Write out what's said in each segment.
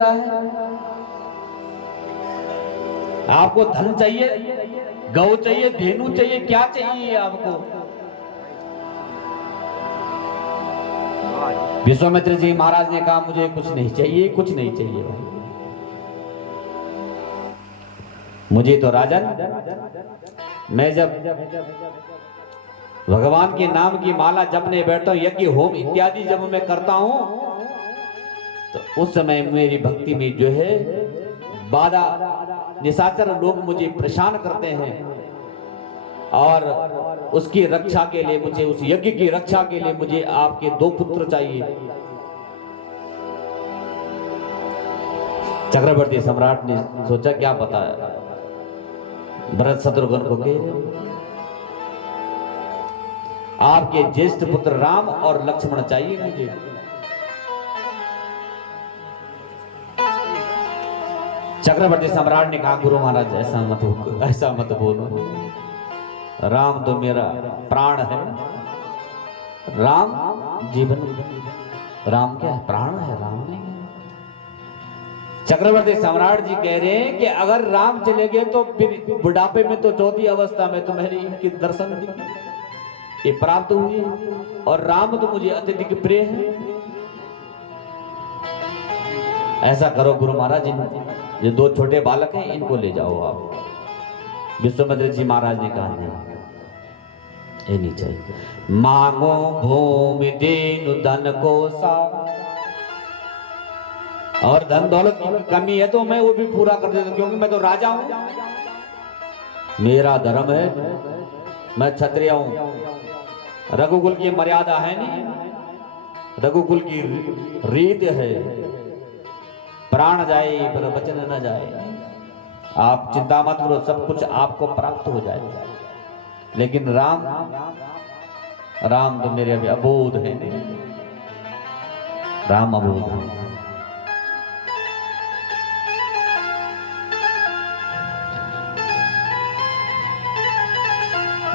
है। आपको धन चाहिए, गौ चाहिए, धेनु चाहिए, क्या चाहिए आपको? विश्वामित्र जी महाराज ने कहा मुझे कुछ नहीं चाहिए, कुछ नहीं चाहिए भाई। मुझे तो राजन, मैं जब भगवान के नाम की माला जपने बैठता हूं, यज्ञ होम इत्यादि जब मैं करता हूं, तो उस समय मेरी भक्ति में जो है बाधा निशाचर लोग मुझे परेशान करते हैं, और उसकी रक्षा के लिए मुझे, उस यज्ञ की रक्षा के लिए मुझे आपके 2 पुत्र चाहिए। चक्रवर्ती सम्राट ने सोचा क्या पता है भरत शत्रुघ्न को कहे आपके ज्येष्ठ पुत्र राम और लक्ष्मण चाहिए मुझे। चक्रवर्ती सम्राट ने कहा गुरु महाराज ऐसा मत बोलो, राम तो मेरा प्राण है, राम जीवन, राम क्या है, प्राण है, राम नहीं है। चक्रवर्ती सम्राट जी कह रहे हैं कि अगर राम चले गए तो फिर बुढ़ापे में तो चौथी अवस्था में तुम्हारी इनकी दर्शन ये प्राप्त हुई, और राम तो मुझे अत्यधिक प्रिय है। ऐसा करो गुरु महाराज, ये 2 छोटे बालक हैं इनको ले जाओ आप। विश्वामित्र जी महाराज ने कहा नहीं, ये नहीं चाहिए। मांगो भूमि देनु धन को सा, और धन दौलत की कमी है तो मैं वो भी पूरा कर देता, क्योंकि मैं तो राजा हूं, मेरा धर्म है, मैं क्षत्रिय हूं। रघुकुल की मर्यादा है नहीं, रघुकुल की रीत है, प्राण जाए पर वचन न जाए। आप चिंता मत करो, सब कुछ आपको प्राप्त हो जाएगा। लेकिन राम तो मेरे अभी अबोध है, राम अबोध है।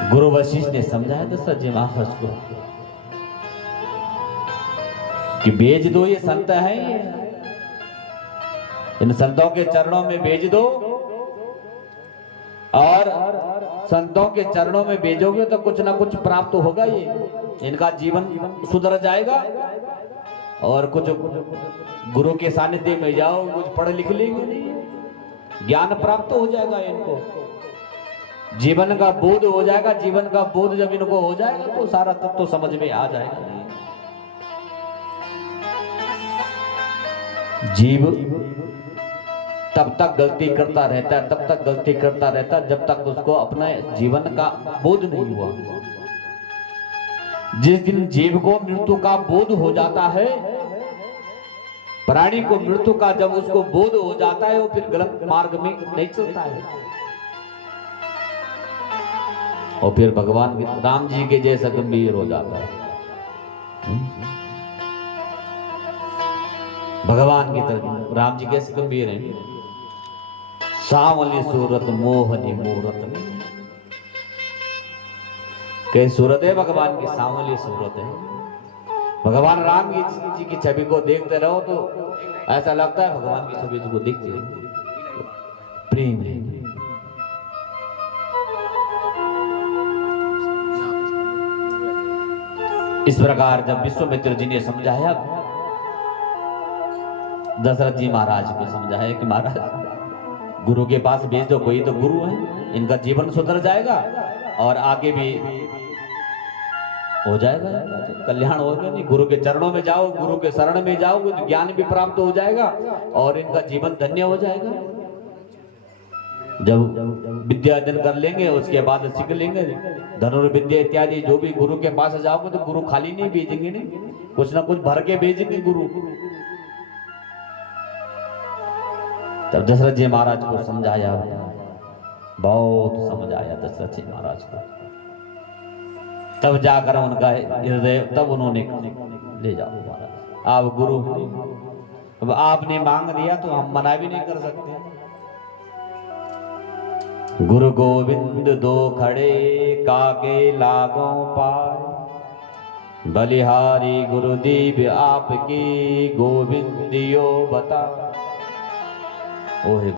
गुरु वशिष्ठ ने समझाया दशरथ जी महाराज को कि भेज दो, ये संत है, इन संतों के चरणों में भेज दो, और संतों के चरणों में भेजोगे तो कुछ ना कुछ प्राप्त होगा, ये इनका जीवन सुधर जाएगा, और कुछ गुरु के सानिध्य में जाओ, कुछ पढ़ लिख लेंगे, ज्ञान प्राप्त हो जाएगा, इनको जीवन का बोध हो जाएगा। जीवन का बोध जब इनको हो जाएगा तो सारा तत्व तो समझ में आ जाएगा। जीव तब तक गलती करता रहता है, तब तक गलती करता रहता है जब तक उसको अपना जीवन का बोध नहीं हुआ। जिस दिन जीव को मृत्यु का बोध हो जाता है, प्राणी को मृत्यु का जब उसको बोध हो जाता है, वो फिर गलत मार्ग में नहीं चलता है, और फिर भगवान राम जी के जैसा गंभीर हो जाता है। भगवान की तरह राम जी कैसे गंभीर हैं, सांवली सूरत मोहनी मूरत, कई सूरत है भगवान की, सांवली सूरत है। भगवान राम जी की छवि को देखते रहो तो ऐसा लगता है भगवान की छवि को देखते रहो, प्रेम है। इस प्रकार जब विश्वामित्र जी ने समझाया, दशरथ जी महाराज को समझाया कि महाराज गुरु के पास भेज दो, कोई तो गुरु है, इनका जीवन सुधर जाएगा और आगे भी हो जाएगा, कल्याण होगा। नहीं, गुरु के चरणों में जाओ, गुरु के शरण में जाओ, तो ज्ञान भी प्राप्त हो जाएगा और इनका जीवन धन्य हो जाएगा। जब विद्या अर्जन कर लेंगे उसके बाद सीख लेंगे धनुर्विद्या इत्यादि, जो भी गुरु के पास जाओगे तो गुरु खाली नहीं भेजेंगे, नहीं कुछ ना कुछ भर के भेजेंगे गुरु। तब दशरथ जी महाराज को समझाया, बहुत समझ आया दशरथ जी महाराज को। तब जाकर उनका हृदय, तब उन्होंने ले जाओ महाराज, आप गुरु, अब आपने मांग दिया तो हम मना भी नहीं कर सकते। गुरु गोविंद 2 खड़े काके लागों पाए, बलिहारी गुरुदेव आपकी गोविंदियो बता। ओ हे